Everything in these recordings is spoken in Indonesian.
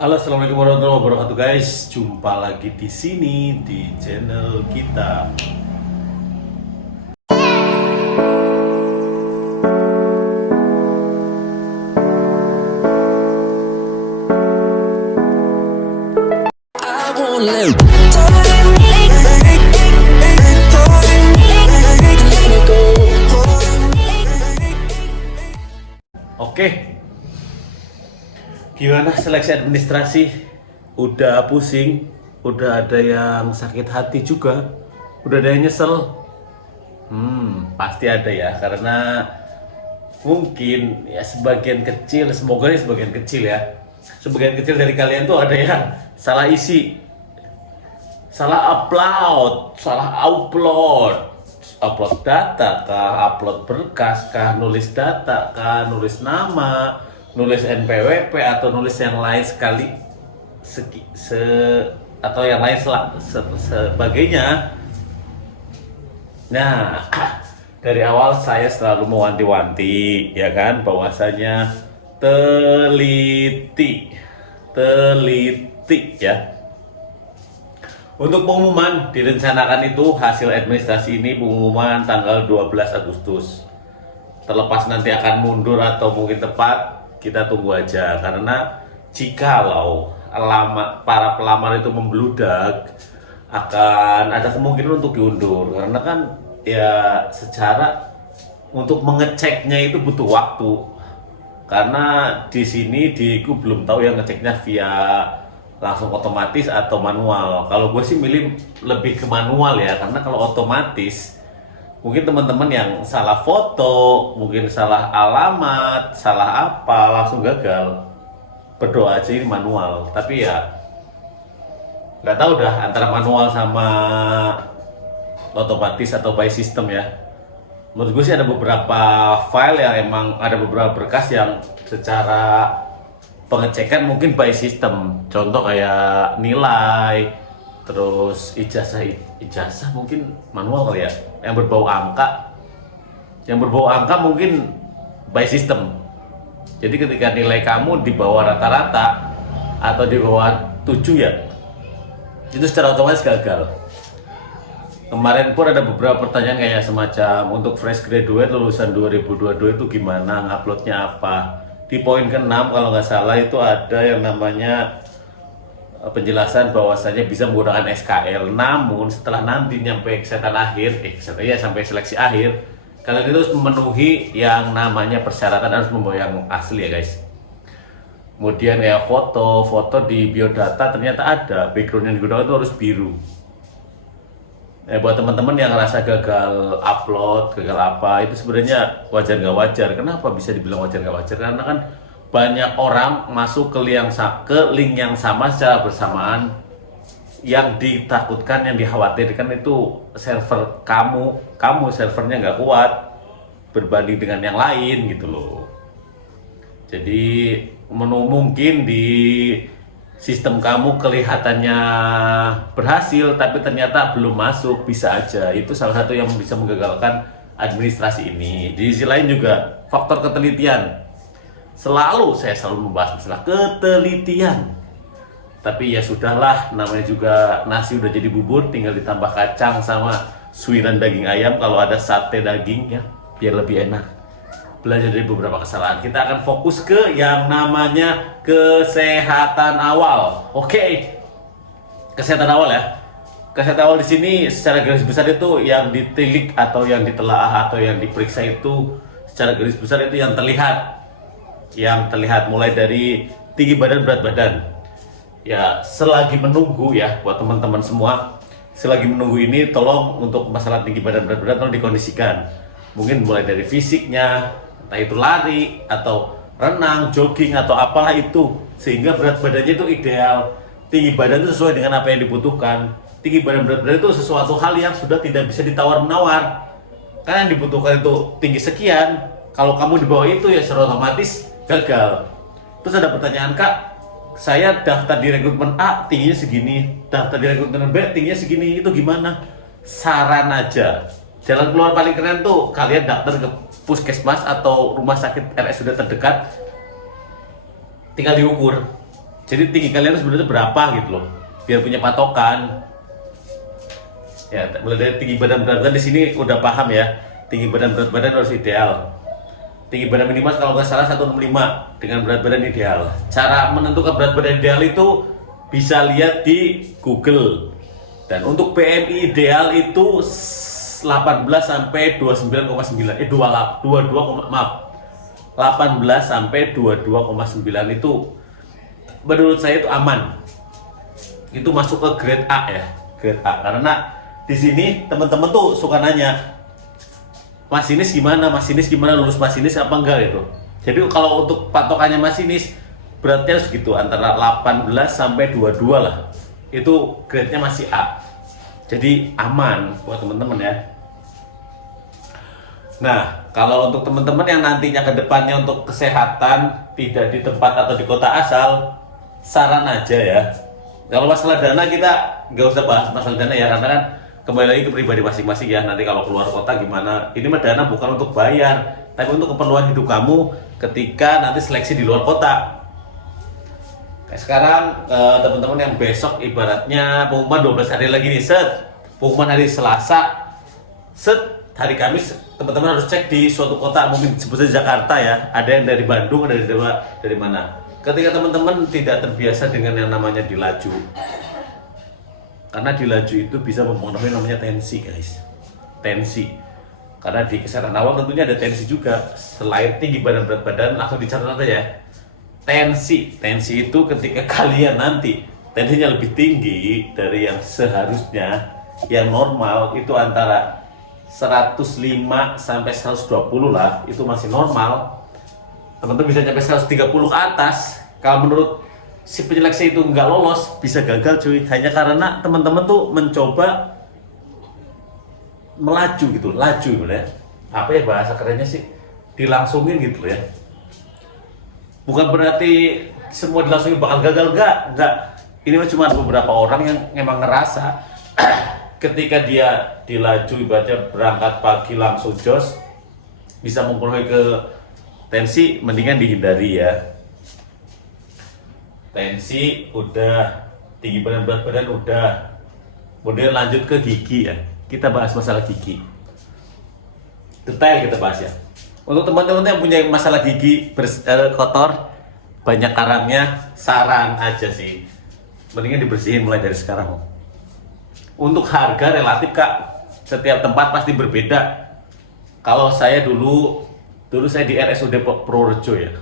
Halo, assalamualaikum warahmatullahi wabarakatuh guys. Jumpa lagi di sini di channel kita. Oke, gimana seleksi administrasi? Udah pusing, udah ada yang sakit hati juga, udah ada yang nyesel. Pasti ada ya, karena mungkin ya sebagian kecil, semoga ini sebagian kecil ya. Sebagian kecil dari kalian tuh ada yang salah isi, salah upload data kah, upload berkas kah, nulis data kah, nulis nama, nulis NPWP atau nulis yang lain sekali atau yang lain sebagainya. Nah, dari awal saya selalu mewanti-wanti ya kan, bahwasanya teliti ya. Untuk pengumuman direncanakan itu hasil administrasi ini pengumuman tanggal 12 Agustus. Terlepas nanti akan mundur atau mungkin tepat, kita tunggu aja. Karena jikalau para pelamar itu membludak, akan ada kemungkinan untuk diundur. Karena kan ya secara untuk mengeceknya itu butuh waktu. Karena di sini Diego belum tahu yang ngeceknya via langsung otomatis atau manual. Kalau gue sih milih lebih ke manual ya, karena kalau otomatis mungkin teman-teman yang salah foto, mungkin salah alamat, salah apa, langsung gagal. Berdoa aja ini manual. Tapi ya nggak tahu dah antara manual sama otomatis atau by system ya. Menurut gue sih ada beberapa file yang emang ada beberapa berkas yang secara pengecekan mungkin by system, contoh kayak nilai, terus ijazah mungkin manual kali ya, yang berbau angka mungkin by system. Jadi ketika nilai kamu di bawah rata-rata atau di bawah 7 ya, itu secara otomatis gagal. Kemarin pun ada beberapa pertanyaan kayak semacam untuk fresh graduate lulusan 2022 itu gimana, nguploadnya apa. Di poin ke-6 kalau nggak salah itu ada yang namanya penjelasan bahwasanya bisa menggunakan SKL. Namun setelah nanti nyampe sampai seleksi akhir, kalian itu harus memenuhi yang namanya persyaratan, harus membawa yang asli ya guys. Kemudian ya foto di biodata ternyata ada, background yang digunakan itu harus biru. Buat teman-teman yang ngerasa gagal upload, gagal apa, itu sebenarnya wajar nggak wajar. Kenapa bisa dibilang wajar nggak wajar? Karena kan banyak orang masuk ke link yang sama secara bersamaan. Yang ditakutkan, yang dikhawatirkan itu server kamu servernya nggak kuat berbanding dengan yang lain gitu loh. Jadi mungkin di sistem kamu kelihatannya berhasil tapi ternyata belum masuk, bisa aja. Itu salah satu yang bisa menggagalkan administrasi ini. Di sisi lain juga faktor ketelitian. Saya selalu membahas masalah ketelitian. Tapi ya sudahlah, namanya juga nasi udah jadi bubur, tinggal ditambah kacang sama suiran daging ayam kalau ada sate daging ya, biar lebih enak. Belajar dari beberapa kesalahan, kita akan fokus ke yang namanya kesehatan awal. Oke. Kesehatan awal ya. Kesehatan awal di sini secara garis besar itu yang ditilik atau yang ditelaah atau yang diperiksa itu secara garis besar itu yang terlihat. Yang terlihat mulai dari tinggi badan, berat badan. Ya, selagi menunggu ya buat teman-teman semua, selagi menunggu ini tolong untuk masalah tinggi badan, berat badan tolong dikondisikan. Mungkin mulai dari fisiknya, entah itu lari atau renang, jogging atau apalah itu, sehingga berat badannya itu ideal, tinggi badan itu sesuai dengan apa yang dibutuhkan. Tinggi badan, berat badan itu sesuatu hal yang sudah tidak bisa ditawar menawar. Karena yang dibutuhkan itu tinggi sekian, kalau kamu di bawah itu ya secara otomatis gagal. Terus ada pertanyaan, Kak, saya daftar di rekrutmen A tingginya segini, daftar di rekrutmen B tingginya segini, itu gimana? Saran aja, jalan keluar paling keren tuh kalian daftar ke puskesmas atau rumah sakit RSUD terdekat, tinggal diukur. Jadi tinggi kalian sebenarnya berapa gitu loh, biar punya patokan. Ya, mulai dari tinggi badan berat badan di sini udah paham ya. Tinggi badan berat badan harus ideal. Tinggi badan minimal kalau nggak salah 165 dengan berat badan ideal. Cara menentukan berat badan ideal itu bisa lihat di Google. Dan untuk BMI ideal itu 18 sampai 29,9 22, maaf. 18 sampai 22,9 itu menurut saya itu aman. Itu masuk ke grade A ya, grade A. Karena di sini teman-teman tuh suka nanya, masinis gimana, lulus masinis apa enggak gitu. Jadi kalau untuk patokannya masinis beratnya harus gitu antara 18 sampai 22 lah. Itu grade-nya masih A. Jadi aman buat teman-teman ya. Nah, kalau untuk teman-teman yang nantinya ke depannya untuk kesehatan tidak di tempat atau di kota asal, saran aja ya. Kalau masalah dana kita nggak usah bahas masalah dana ya, karena kan kembali lagi ke pribadi masing-masing ya. Nanti kalau keluar kota gimana? Ini mah dana bukan untuk bayar, tapi untuk keperluan hidup kamu ketika nanti seleksi di luar kota. Kayak sekarang teman-teman yang besok ibaratnya pengumuman 12 hari lagi nih, pengumuman hari Selasa, hari Kamis, teman-teman harus cek di suatu kota, mungkin sebut saja Jakarta ya. Ada yang dari Bandung, ada dari mana. Ketika teman-teman tidak terbiasa dengan yang namanya dilaju, karena dilaju itu bisa mempengaruhi namanya tensi guys, tensi. Karena di kesehatan awal tentunya ada tensi juga. Selain tinggi badan berat badan, langsung dicatat aja ya. Tensi itu ketika kalian nanti tensinya lebih tinggi dari yang seharusnya, yang normal itu antara 105 sampai 120 lah, itu masih normal. Teman-teman bisa sampai 130 ke atas. Kalau menurut si penyeleksi itu nggak lolos, bisa gagal cuy. Hanya karena teman-teman tuh mencoba melaju gitu, laju gitu ya. Apa ya bahasa kerennya sih? Dilangsungin gitu ya. Bukan berarti semua dilangsungin bakal gagal, enggak. Ini cuma beberapa orang yang emang ngerasa ketika dia dilaju ibaratnya berangkat pagi langsung jos bisa mempengaruhi ke tensi, mendingan dihindari ya. Tensi udah, tinggi badan berat badan udah, kemudian lanjut ke gigi ya. Kita bahas masalah gigi detail, kita bahas ya. Untuk teman-teman yang punya masalah gigi kotor, banyak karangnya, saran aja sih, mendingan dibersihin mulai dari sekarang. Untuk harga relatif kak, setiap tempat pasti berbeda. Kalau saya dulu saya di RSUD Purworejo ya.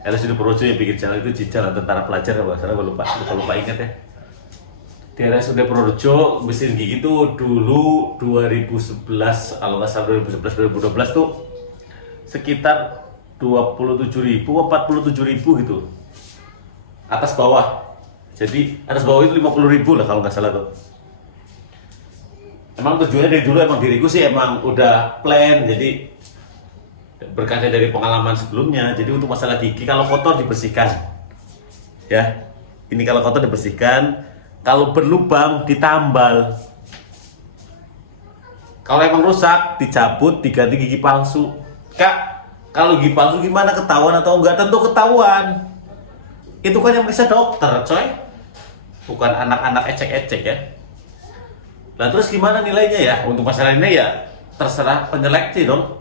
RSUD Purworejo yang bikin jalan itu jalan tentara pelajar, kalau salah lupa ingat ya. Di RSUD Purworejo mesin gigi itu dulu 2011, kalau nggak salah 2011-2012 tuh sekitar 27.000 atau 47.000 gitu. Atas bawah. Jadi atas bawah itu 50.000 lah kalau nggak salah tuh. Emang tujuannya dari dulu emang diriku sih emang udah plan, jadi berkaca dari pengalaman sebelumnya. Jadi untuk masalah gigi kalau kotor dibersihkan ya, ini kalau kotor dibersihkan, kalau berlubang ditambal, kalau emang rusak dicabut, diganti gigi palsu. Kak, kalau gigi palsu gimana, ketahuan atau enggak? Tentu ketahuan, itu kan yang periksa dokter coy, bukan anak-anak ecek-ecek ya. Nah terus gimana nilainya ya? Untuk masalah ini ya terserah penyeleksi dong.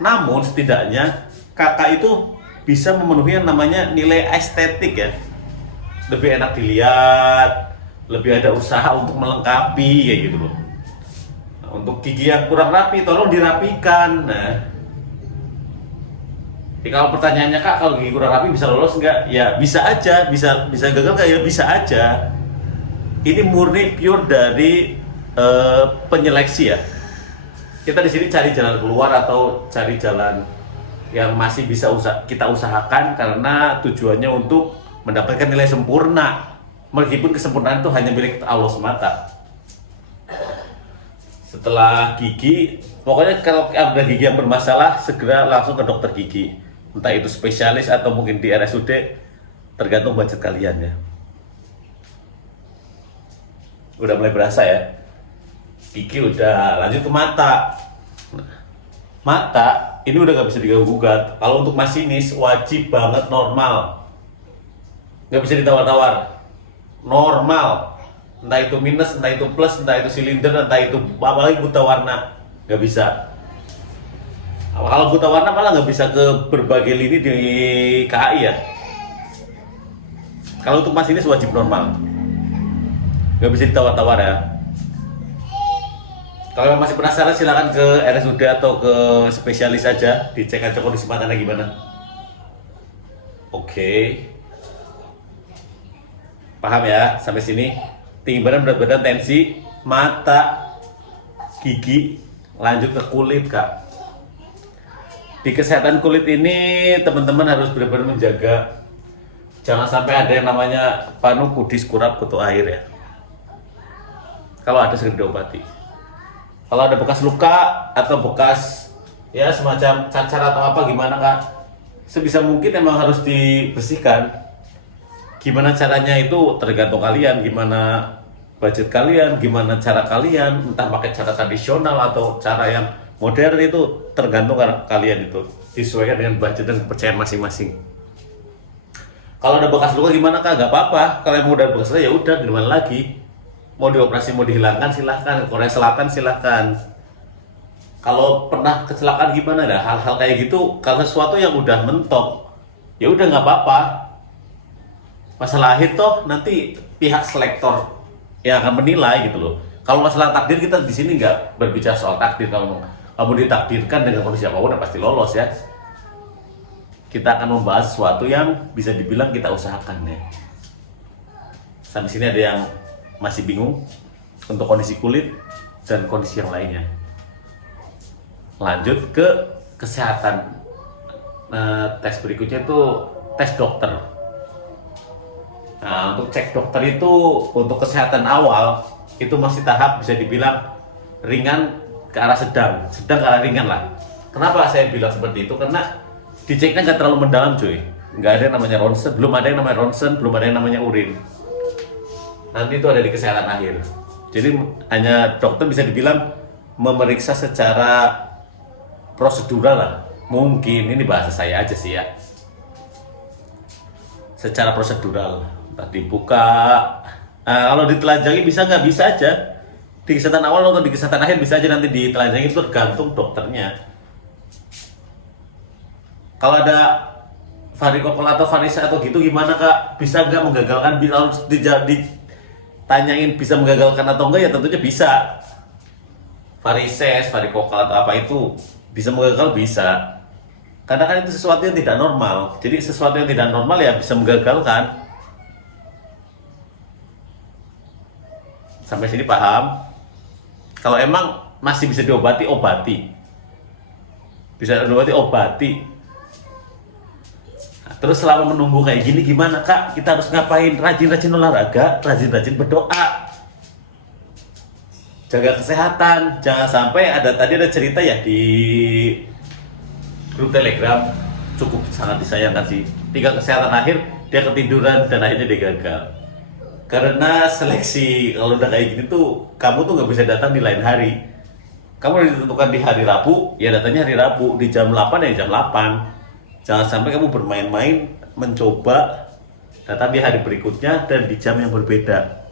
Namun setidaknya kakak itu bisa memenuhi yang namanya nilai estetik ya. Lebih enak dilihat, lebih ada usaha untuk melengkapi kayak gitu loh. Nah, untuk gigi yang kurang rapi tolong dirapikan. Nah, jadi kalau pertanyaannya kak, kalau gigi kurang rapi bisa lolos nggak? Ya bisa aja, bisa gagal nggak? Ya bisa aja. Ini murni pure dari penyeleksi ya. Kita di sini cari jalan keluar atau cari jalan yang masih bisa kita usahakan, karena tujuannya untuk mendapatkan nilai sempurna. Meskipun kesempurnaan itu hanya milik Allah semata. Setelah gigi, pokoknya kalau ada gigi yang bermasalah segera langsung ke dokter gigi. Entah itu spesialis atau mungkin di RSUD, tergantung budget kalian ya. Udah mulai berasa ya. Gigi udah, lanjut ke mata. Mata ini udah nggak bisa diganggu gugat. Kalau untuk masinis wajib banget normal. nggak bisa ditawar-tawar, normal, entah itu minus, entah itu plus, entah itu silinder, entah itu apalagi buta warna, nggak bisa. Kalau buta warna malah nggak bisa ke berbagai lini di KAI ya. Kalau untuk masinis wajib normal, nggak bisa ditawar-tawar ya. Kalau masih penasaran silakan ke RSUD atau ke spesialis saja, dicek aja kondisi matanya gimana. Oke, paham ya sampai sini. Tinggi badan, berat badan, tensi, mata, gigi, lanjut ke kulit kak. Di kesehatan kulit ini teman-teman harus benar-benar menjaga. Jangan sampai ada yang namanya panu kudis kurap kutu air ya. Kalau ada segera diobati. Kalau ada bekas luka atau bekas ya semacam cacar atau apa gimana kak, sebisa mungkin emang harus dibersihkan. Gimana caranya itu tergantung kalian, gimana budget kalian, gimana cara kalian, entah pakai cara tradisional atau cara yang modern, itu tergantung kalian, itu disesuaikan dengan budget dan kepercayaan masing-masing. Kalau ada bekas luka gimana kak, nggak apa-apa. Kalau yang udah bekas luka ya udah, gimana lagi? Mau dioperasi, mau dihilangkan silahkan. Korea Selatan silahkan. Kalau pernah kecelakaan gimana dah, hal-hal kayak gitu, kalau sesuatu yang udah mentok ya udah nggak apa-apa. Masalah akhir toh nanti pihak selektor yang akan menilai gitu loh. Kalau masalah takdir, kita di sini nggak berbicara soal takdir. Kalau kamu ditakdirkan dengan kondisi apapun udah pasti lolos ya. Kita akan membahas sesuatu yang bisa dibilang kita usahakan ya. Sampai sini ada yang masih bingung untuk kondisi kulit dan kondisi yang lainnya? Lanjut ke kesehatan. Tes berikutnya itu tes dokter. Nah, untuk cek dokter itu untuk kesehatan awal itu masih tahap bisa dibilang ringan ke arah sedang ke arah ringan lah. Kenapa saya bilang seperti itu? Karena diceknya nggak terlalu mendalam cuy. Nggak ada yang namanya ronsen, belum ada yang namanya ronsen, belum ada yang namanya urin. Nanti itu ada di kesehatan akhir. Jadi hanya dokter bisa dibilang memeriksa secara prosedural lah. Mungkin ini bahasa saya aja sih ya. Secara prosedural, entah dibuka. Kalau ditelanjangi bisa nggak, bisa aja. Di kesehatan awal atau di kesehatan akhir bisa aja nanti ditelanjangi, itu tergantung dokternya. Kalau ada varikopel atau varises atau gitu gimana kak? Bisa nggak menggagalkan? Bisa tanyain bisa menggagalkan atau enggak, ya tentunya bisa. Varises, varikokal atau apa itu bisa menggagal, bisa. Karena kan itu sesuatu yang tidak normal. Jadi sesuatu yang tidak normal ya bisa menggagalkan. Sampai sini paham? Kalau emang masih bisa diobati, obati. Bisa diobati, obati. Terus selama menunggu kayak gini gimana kak? Kita harus ngapain? Rajin-rajin olahraga, rajin-rajin berdoa, jaga kesehatan. Jangan sampai tadi ada cerita ya di grup Telegram, cukup sangat disayangkan sih. Tinggal kesehatan akhir, dia ketiduran dan akhirnya dia gagal. Karena seleksi kalau udah kayak gini tuh, kamu tuh nggak bisa datang di lain hari. Kamu udah ditentukan di hari Rabu, ya datangnya hari Rabu di jam 8 ya jam 8. Jangan sampai kamu bermain-main mencoba datang di hari berikutnya dan di jam yang berbeda.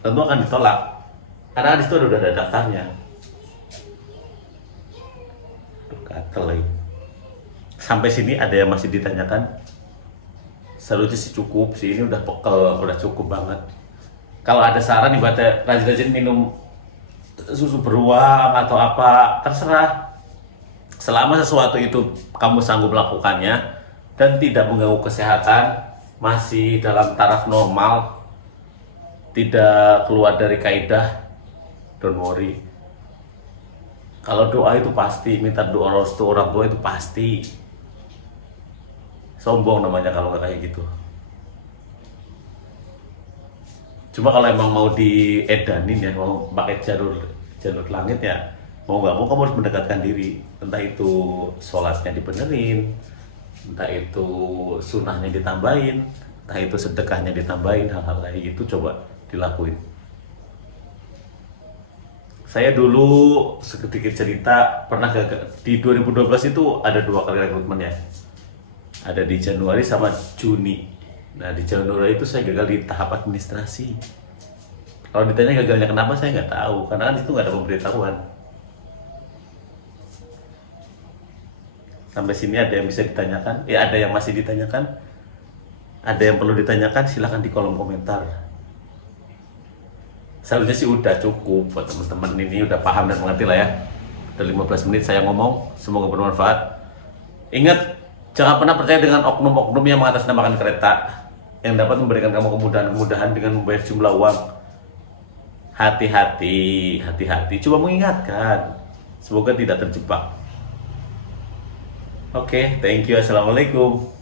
Tentu akan ditolak. Karena di situ udah ada daftarnya. Gatel lagi. Sampai sini ada yang masih ditanyakan? Seharusnya sih cukup sih, ini udah pekel, udah cukup banget. Kalau ada saran ibaratnya rajin-rajin minum susu beruang atau apa, terserah. Selama sesuatu itu kamu sanggup melakukannya dan tidak mengganggu kesehatan, masih dalam taraf normal, tidak keluar dari kaidah, don't worry. Kalau doa itu pasti, minta doa restu orang tua itu pasti. Sombong namanya kalau nggak kayak gitu. Cuma kalau emang mau diedanin ya, mau pakai jalur langit ya, mau nggak mau kamu harus mendekatkan diri. Entah itu sholatnya dibenerin, entah itu sunnahnya ditambahin, entah itu sedekahnya ditambahin, hal-hal kayak gitu coba dilakuin. Saya dulu sedikit cerita, pernah di 2012 itu ada 2 kali rekrutmen ya. Ada di Januari sama Juni. Nah di Jalan Nurul itu saya gagal di tahap administrasi. Kalau ditanya gagalnya kenapa saya nggak tahu, karena kan itu nggak ada pemberitahuan. Sampai sini ada yang bisa ditanyakan? Ya ada yang masih ditanyakan. Ada yang perlu ditanyakan? Silahkan di kolom komentar. Seharusnya sih udah cukup buat teman-teman ini udah paham dan mengerti lah ya. Udah 15 menit saya ngomong, semoga bermanfaat. Ingat, jangan pernah percaya dengan oknum-oknum yang mengatasnamakan kereta yang dapat memberikan kamu kemudahan-kemudahan dengan membayar jumlah uang. Hati-hati, hati-hati. Coba mengingatkan, semoga tidak terjebak. Oke, thank you. Assalamualaikum.